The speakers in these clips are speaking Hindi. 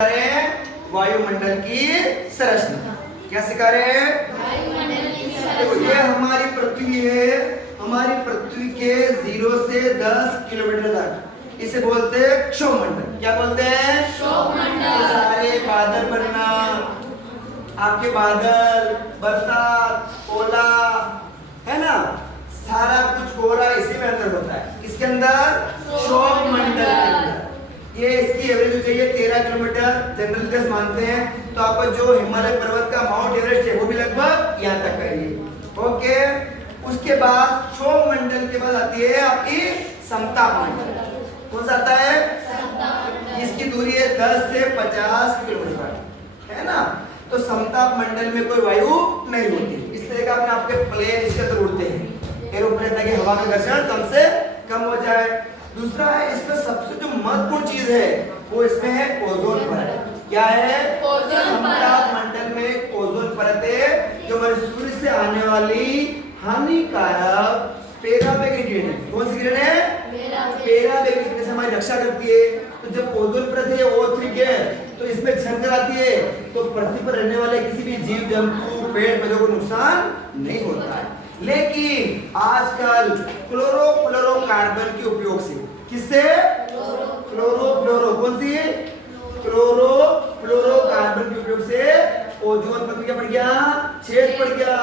वायुमंडल की संरचना। क्या सिखा रहे हैं? वायुमंडल की तो संरचना। ये हमारी पृथ्वी है। हमारी पृथ्वी के 0 से 10 किलोमीटर तक इसे बोलते हैं क्षोभमंडल। क्या बोलते हैं? क्षोभमंडल। तो सारे बादल बनना, आपके बादल, बरसात, ओला, है ना, सारा कुछ कोहरा इसी में अंदर होता है। इसके अंदर क्षोभमंडल के अंदर ये इसकी एवरेज जो चाहिए 13 किलोमीटर जनरल गैस मानते हैं। तो आपका जो हिमालय पर्वत का माउंट एवरेस्ट है वो भी लगभग यहाँ तक है ये। ओके, उसके बाद क्षोभमंडल के बाद आती है आपकी समताप मंडल। कौन सा आता है? इसकी दूरी है 10 से 50 किलोमीटर, है ना। तो समताप मंडल में कोई वायु नहीं होती, इसलिए कि आपने आपके प्लेन इसके अंदर उड़ते हैं, एरोप्लेन, ताकि हवा का घर्षण कम से कम हो जाए। दूसरा है, इसमें सबसे जो महत्वपूर्ण चीज है वो इसमें है ओजोन परत। क्या है? ओजोन परत। समताप मंडल में ओजोन परत है जो हमारे सूर्य से आने वाली हानिकारक पेराबैंगनी किरणें, कौन सी किरण है? पेराबैंगनी किरणें से हमारी रक्षा करती है। तो जब ओजोन परत है O3 गैस तो इसमें छनकर आती है, तो पृथ्वी पर रहने वाले किसी भी जीव जंतु, पेड़ पौधों को नुकसान नहीं होता है। लेकिन आजकल क्लोरोफ्लोरोकार्बन के उपयोग से, किससे? क्लोरोफ्लोरो, कौन सी? क्लोरोफ्लोरोकार्बन के उपयोग से ओजोन परत क्या पड़ गया? छेद पड़ गया,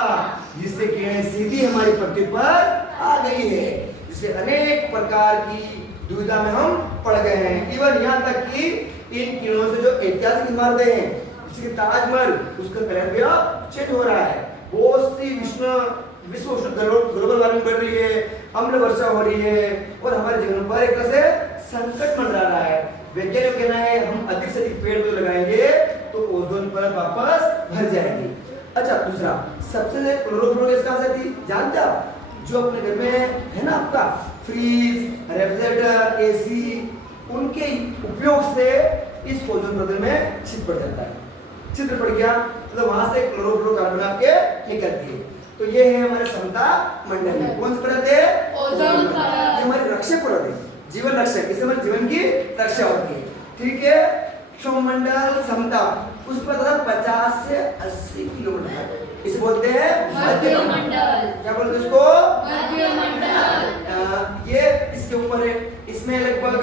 जिससे किरणें सीधी हमारी पृथ्वी पर आ गई है, जिससे अनेक प्रकार की दुविधा में हम पड़ गए हैं। इवन यहाँ तक कि इन किरणों से जो ऐतिहासिक इमारतें हैं, जैसे ताजमहल, उसका कलर भी अब चेंज हो रहा है। बहुत सी विश्व उष्ण ग्लोबल वार्मिंग बढ़ रही है, अम्ल वर्षा हो रही है और हमारे जीवन पर एक तरह से संकट मंडरा रहा है। वैज्ञानिक का कहना है हम अधिक से अधिक पेड़ पौधे लगाएंगे तो ओजोन परत वापस भर जाएगी। अच्छा, दूसरा सबसे ज्यादा क्लोरोफ्लोरो गैस कहां से आती है जानते आप? जो अपने घर में है ना, आपका फ्रीज, रेफ्रिजरेटर, एसी, उनके उपयोग से इस ओजोन परत में छिद्र पड़ जाता है। छिद्र पड़ गया मतलब वहां से क्लोरोफ्लोरोकार्बन आपके निकलती है। तो ये है हमारे समताप मंडल में कौन सी परत है? ओजोन परत। ये हमारी रक्षक परत है, जीवन रक्षक, इससे हमारे जीवन की रक्षा होती है। ठीक है, क्षोभमंडल, समताप, उस पर 50 से 80 किलोमीटर, इसे बोलते हैं मध्य मंडल। क्या बोलते हैं इसको? मध्य मंडल। ये इसके ऊपर है, इसमें लगभग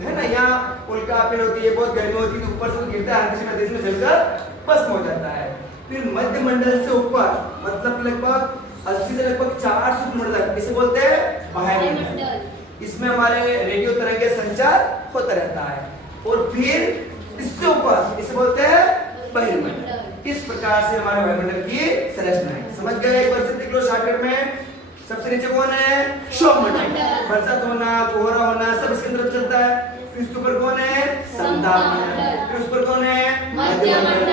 है ना, यहाँ उल्का पिंड होती है, बहुत गर्मी होती है, ऊपर से गिरता है, किसी देश में जलकर भस्म हो जाता है। फिर मध्य मंडल से ऊपर मतलब लगभग 80 से लगभग 400 किलोमीटर तक, इसे बोलते हैं बाह्य मंडल। इसमें हमारे रेडियो तरंग के संचार होता रहता है। और फिर इससे ऊपर इसे बोलते हैं बहिर्मंडल। इस प्रकार से हमारे वायुमंडल की संरचना है। समझ गए? एक बार से देख लो शॉर्टकट में। सबसे नीचे कौन है? क्षोभमंडल। बरसात होना, कोहरा होना, सब इसके अंदर चलता है। फिर इसके ऊपर कौन है? समताप मंडल। फिर उस पर कौन है? मध्य मंडल।